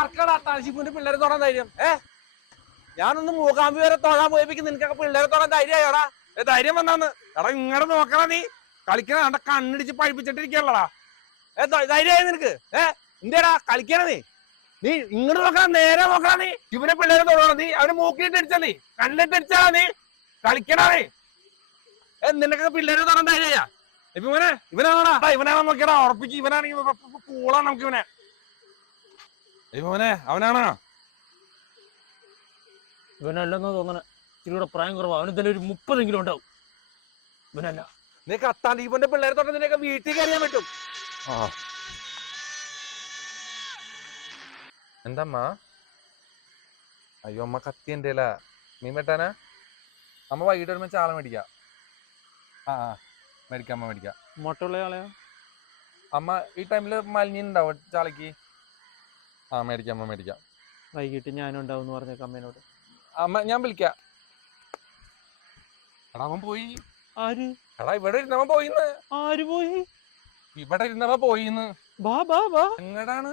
ആർക്കാണ് അത്താഴ്ചിപ്പിന്റെ പിള്ളേരെ തൊടാൻ ധൈര്യം? ഞാനൊന്ന് മൂകാമ്പി വരെ തൊഴാൻ പോയപ്പിക്കും നിനക്കൊക്കെ പിള്ളേരെ തൊടാൻ ധൈര്യമായോടാ? ധൈര്യം വന്നാന്ന് എടാ ഇങ്ങോട്ട് നോക്കണ നീ കളിക്കണ കണ്ട കണ്ണിടിച്ച് പഴിപ്പിച്ചിട്ടിരിക്കല്ലടാ. ധൈര്യമായി നിനക്ക്? എന്തേടാ കളിക്കണ നീ ഇങ്ങോട്ട് നോക്കണ, നേരെ നോക്കണ നീ. ഇവനെ പിള്ളേരെ തൊടണം നീ, അവന് മൂക്കിയിട്ട് അടിച്ചാ നീ, കണ്ണിട്ട് അടിച്ചാ നീ, കളിക്കണ നീ. നിനക്കൊക്കെ പിള്ളേരെ തൊടാൻ ധൈര്യ? ഇവനാണോടാ? ഇവനാണോ നോക്കിയടാ, ഉറപ്പിച്ച്. ഇവനാണെങ്കിൽ കൂളാ നമുക്ക് ഇവനെ. അവനാണോ? ഇവനല്ലെന്നോ തോന്നണ. ഇച്ചിരിയുടെ പ്രായം കുറവാ. അവനെന്തായാലും ഒരു 30 ഉണ്ടാവും. ഇവനല്ല. നിനക്ക് അത്താണ്ടീപന്റെ പിള്ളേരെ തൊട്ട് നിനക്ക് വീട്ടിൽ കയറിയാൻ പറ്റും. എന്തമ്മ? അയ്യോ അമ്മ കത്തി എന്റെ മീൻ വെട്ടാനാ? അമ്മ വൈകിട്ട് വരുമ്പോ ചാള മേടിക്കാം. മേടിക്കാം അമ്മ, മേടിക്കാം. മുട്ടയുള്ള ചാളയാ? അമ്മ ഈ ടൈമില് മലിഞ്ഞീൻ ഉണ്ടാവും ചാളക്ക്. മേടിക്കാം അമ്മ, മേടിക്കാം. വൈകിട്ട് ഞാനും ഉണ്ടാവും പറഞ്ഞേക്കാം അമ്മേനോട്. അമ്മ ഞാൻ വിളിക്കാം. എടാ അവൻ പോയി. ആര്? എടാ ഇവിടെ ഇരുന്നവൻ പോയിന്ന്. ആര് പോയി? ഇവിടെ ഇരുന്നവൻ പോയിന്ന്. ബാ ബാ ബാ. എങ്ങടാണ്?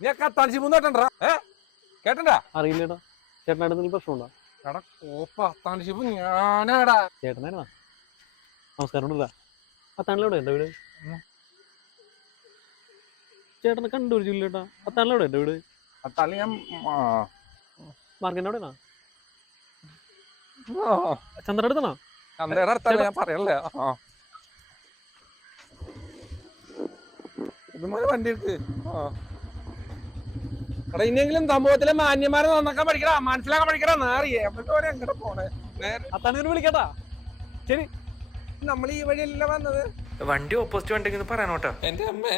നീ കത്താൻശിപ്പൂന്ന് കേട്ടണ്ടാ? കേട്ടണ്ടാ? അറിയില്ലടാ. ചേട്ടനായിട്ട് പ്രശ്നമുണ്ടോ? എടാ കോപ്പ അത്താൻശിപ്പ് ഞാനാടാ. ചേട്ടനായിരുന്നാ? നമസ്കാരം. അത്താണിലെവിടെ എന്റെ വീട്? ചേട്ടനെ കണ്ടുപിടിച്ചില്ലേട്ടാ. അത്താണിലെവിടെ എന്റെ വീട്? അത്താളി ഞാൻ മാർക്കറ്റിന്റെ അവിടെയാണോ? ചന്ദ്രയുടെ അടുത്താണോ? ചന്ദ്രയുടെ അടുത്തല്ല, ഞാൻ പറയല്ലേ. വണ്ടി എടുത്ത്. എടാ ഇനിയെങ്കിലും സംഭവത്തിലെ മാന്യന്മാരെ നന്നാക്കാൻ പഠിക്കടാ, മനസ്സിലാക്കാൻ പഠിക്കടാ. നേറിയേ എങ്ങോട്ട് പോണേ? അത്താനൂര് വിളിക്കട്ടാ. ശരി. നമ്മൾ ഈ വഴിയല്ല വന്നത്. വണ്ടി ഓപ്പോസിറ്റ് വണ്ടിക്ക് പറയാനോട്ടാ. എന്റെ അമ്മേ